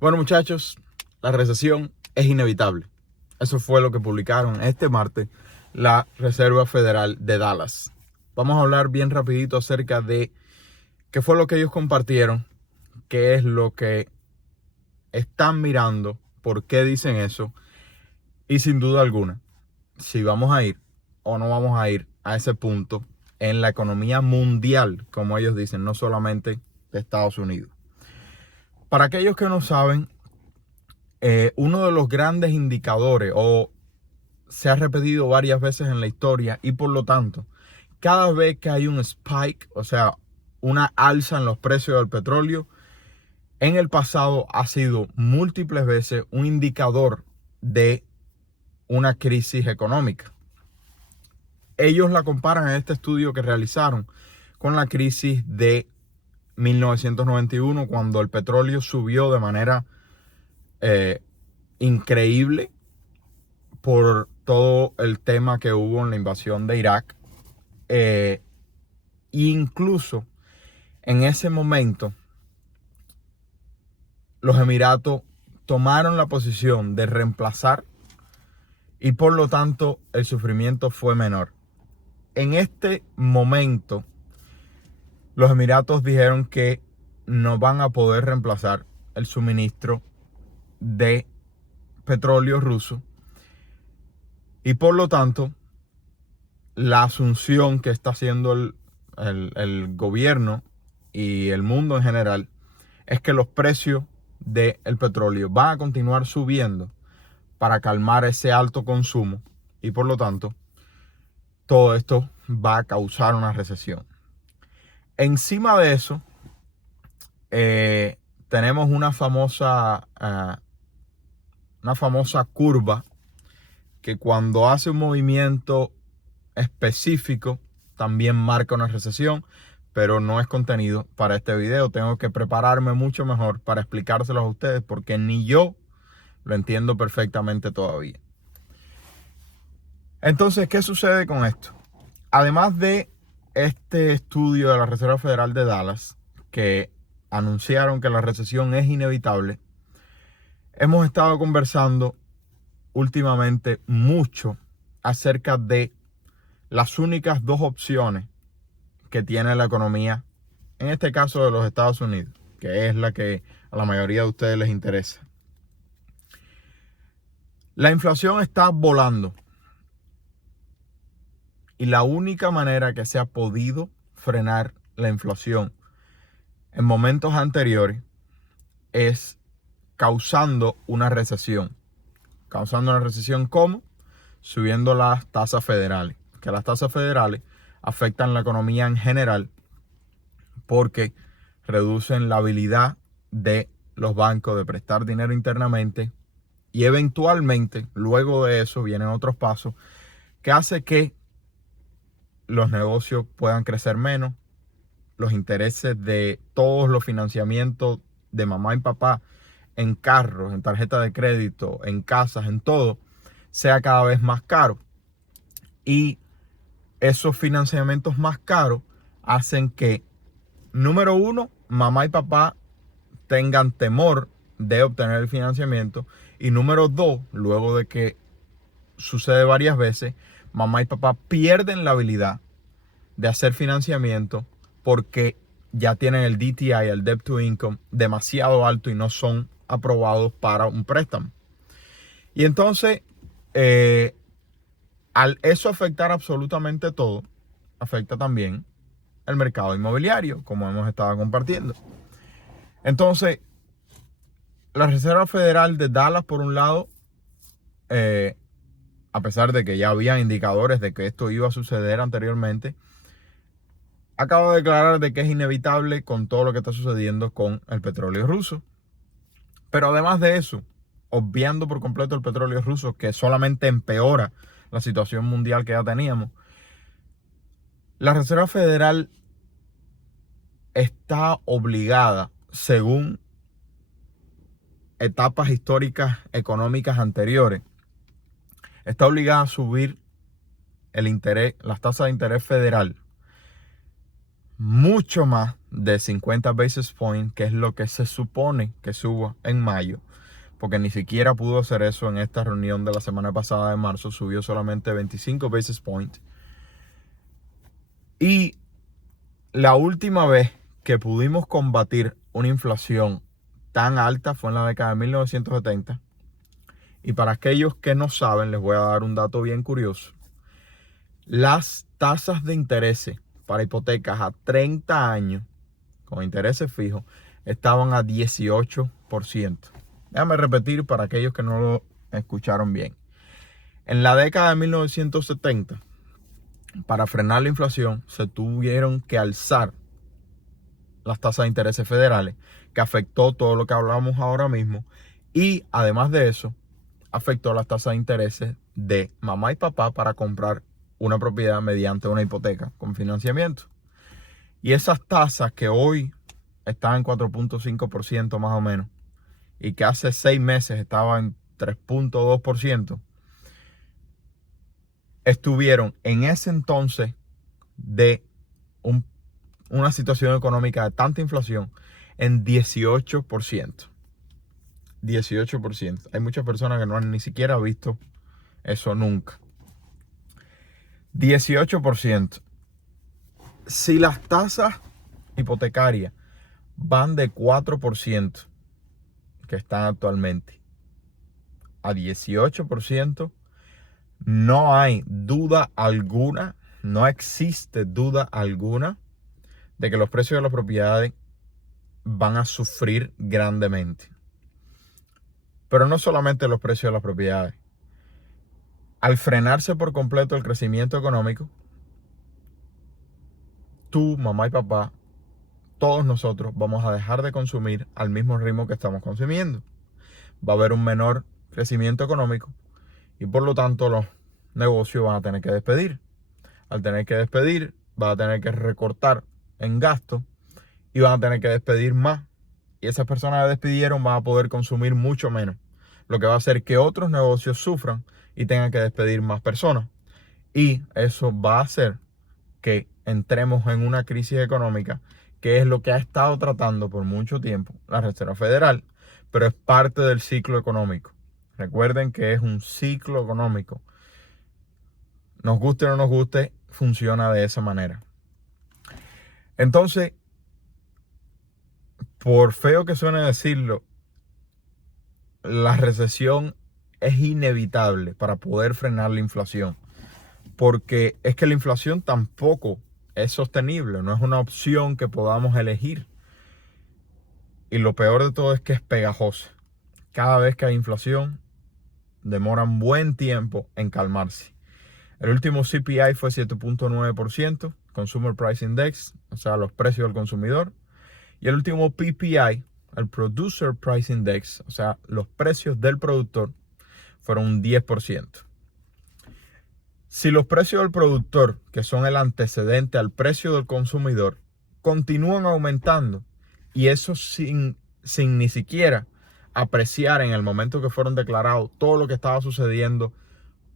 Bueno, muchachos, la recesión es inevitable. Eso fue lo que publicaron este martes la Reserva Federal de Dallas. Vamos a hablar bien rapidito acerca de qué fue lo que ellos compartieron, qué es lo que están mirando, por qué dicen eso y sin duda alguna, si vamos a ir o no vamos a ir a ese punto en la economía mundial, como ellos dicen, no solamente de Estados Unidos. Para aquellos que no saben, uno de los grandes indicadores, o se ha repetido varias veces en la historia, y por lo tanto, cada vez que hay un spike, o sea, una alza en los precios del petróleo, en el pasado ha sido múltiples veces un indicador de una crisis económica. Ellos la comparan en este estudio que realizaron con la crisis de 1991, cuando el petróleo subió de manera increíble por todo el tema que hubo en la invasión de Irak. Incluso en ese momento, los Emiratos tomaron la posición de reemplazar y por lo tanto el sufrimiento fue menor. En este momento, los Emiratos dijeron que no van a poder reemplazar el suministro de petróleo ruso y por lo tanto la asunción que está haciendo el gobierno y el mundo en general es que los precios del petróleo van a continuar subiendo para calmar ese alto consumo y por lo tanto todo esto va a causar una recesión. Encima de eso, tenemos una famosa curva que cuando hace un movimiento específico también marca una recesión, pero no es contenido para este video. Tengo que prepararme mucho mejor para explicárselos a ustedes porque ni yo lo entiendo perfectamente todavía. Entonces, ¿qué sucede con esto? Además de este estudio de la Reserva Federal de Dallas, que anunciaron que la recesión es inevitable, hemos estado conversando últimamente mucho acerca de las únicas dos opciones que tiene la economía, en este caso de los Estados Unidos, que es la que a la mayoría de ustedes les interesa. La inflación está volando y la única manera que se ha podido frenar la inflación en momentos anteriores es causando una recesión. ¿Causando una recesión cómo? Subiendo las tasas federales. Que las tasas federales afectan la economía en general porque reducen la habilidad de los bancos de prestar dinero internamente y eventualmente, luego de eso, vienen otros pasos que hace que los negocios puedan crecer menos, los intereses de todos los financiamientos de mamá y papá en carros, en tarjeta de crédito, en casas, en todo, sea cada vez más caro. Y esos financiamientos más caros hacen que, número uno, mamá y papá tengan temor de obtener el financiamiento. Y número dos, luego de que sucede varias veces, mamá y papá pierden la habilidad de hacer financiamiento porque ya tienen el DTI, el Debt to Income, demasiado alto y no son aprobados para un préstamo. Y entonces, al eso afectar absolutamente todo, afecta también el mercado inmobiliario, como hemos estado compartiendo. Entonces, la Reserva Federal de Dallas, por un lado, a pesar de que ya había indicadores de que esto iba a suceder anteriormente, acaba de declarar de que es inevitable con todo lo que está sucediendo con el petróleo ruso. Pero además de eso, obviando por completo el petróleo ruso, que solamente empeora la situación mundial que ya teníamos, la Reserva Federal está obligada, según etapas históricas económicas anteriores, está obligada a subir el interés, las tasas de interés federal mucho más de 50 basis points, que es lo que se supone que suba en mayo, porque ni siquiera pudo hacer eso en esta reunión de la semana pasada de marzo, subió solamente 25 basis points. Y la última vez que pudimos combatir una inflación tan alta fue en la década de 1970. Y para aquellos que no saben, les voy a dar un dato bien curioso. Las tasas de interés para hipotecas a 30 años con intereses fijos estaban a 18%. Déjame repetir para aquellos que no lo escucharon bien. En la década de 1970, para frenar la inflación, se tuvieron que alzar las tasas de intereses federales, que afectó todo lo que hablamos ahora mismo. Y además de eso, afectó las tasas de intereses de mamá y papá para comprar una propiedad mediante una hipoteca con financiamiento. Y esas tasas que hoy están en 4.5% más o menos, y que hace 6 meses estaban en 3.2%, estuvieron en ese entonces de una situación económica de tanta inflación en 18%. 18%. Hay muchas personas que no han ni siquiera visto eso nunca. 18%. Si las tasas hipotecarias van de 4%, que están actualmente, a 18%, no hay duda alguna, no existe duda alguna de que los precios de las propiedades van a sufrir grandemente. Pero no solamente los precios de las propiedades. Al frenarse por completo el crecimiento económico, tú, mamá y papá, todos nosotros vamos a dejar de consumir al mismo ritmo que estamos consumiendo. Va a haber un menor crecimiento económico y por lo tanto los negocios van a tener que despedir. Al tener que despedir, van a tener que recortar en gastos y van a tener que despedir más. Y esas personas que despidieron van a poder consumir mucho menos, lo que va a hacer que otros negocios sufran y tengan que despedir más personas. Y eso va a hacer que entremos en una crisis económica, que es lo que ha estado tratando por mucho tiempo la Reserva Federal, pero es parte del ciclo económico. Recuerden que es un ciclo económico. Nos guste o no nos guste, funciona de esa manera. Entonces, por feo que suene decirlo, la recesión es inevitable para poder frenar la inflación. Porque es que la inflación tampoco es sostenible, no es una opción que podamos elegir. Y lo peor de todo es que es pegajosa. Cada vez que hay inflación, demora un buen tiempo en calmarse. El último CPI fue 7.9%, Consumer Price Index, o sea, los precios del consumidor. Y el último PPI, el Producer Price Index, o sea, los precios del productor, fueron un 10%. Si los precios del productor, que son el antecedente al precio del consumidor, continúan aumentando, y eso sin ni siquiera apreciar en el momento que fueron declarados todo lo que estaba sucediendo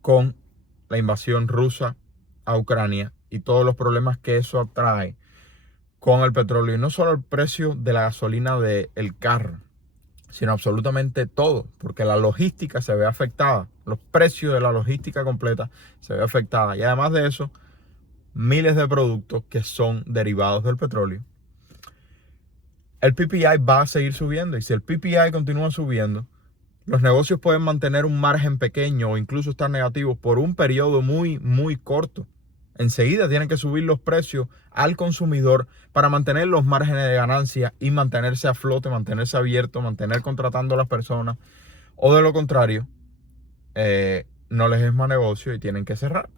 con la invasión rusa a Ucrania y todos los problemas que eso atrae con el petróleo, y no solo el precio de la gasolina del carro, sino absolutamente todo, porque la logística se ve afectada, los precios de la logística completa se ve afectada, y además de eso, miles de productos que son derivados del petróleo. El PPI va a seguir subiendo, y si el PPI continúa subiendo, los negocios pueden mantener un margen pequeño o incluso estar negativos por un periodo muy, muy corto. Enseguida tienen que subir los precios al consumidor para mantener los márgenes de ganancia y mantenerse a flote, mantenerse abierto, mantener contratando a las personas. O de lo contrario, no les es más negocio y tienen que cerrar.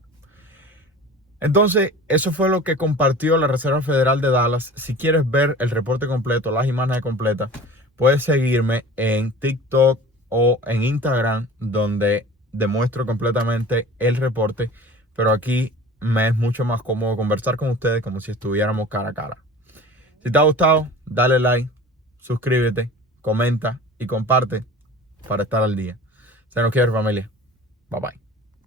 Entonces, eso fue lo que compartió la Reserva Federal de Dallas. Si quieres ver el reporte completo, las imágenes completas, puedes seguirme en TikTok o en Instagram, donde demuestro completamente el reporte. Pero aquí me es mucho más cómodo conversar con ustedes como si estuviéramos cara a cara. Si te ha gustado, dale like, suscríbete, comenta y comparte para estar al día. Se nos quiere, familia. Bye bye.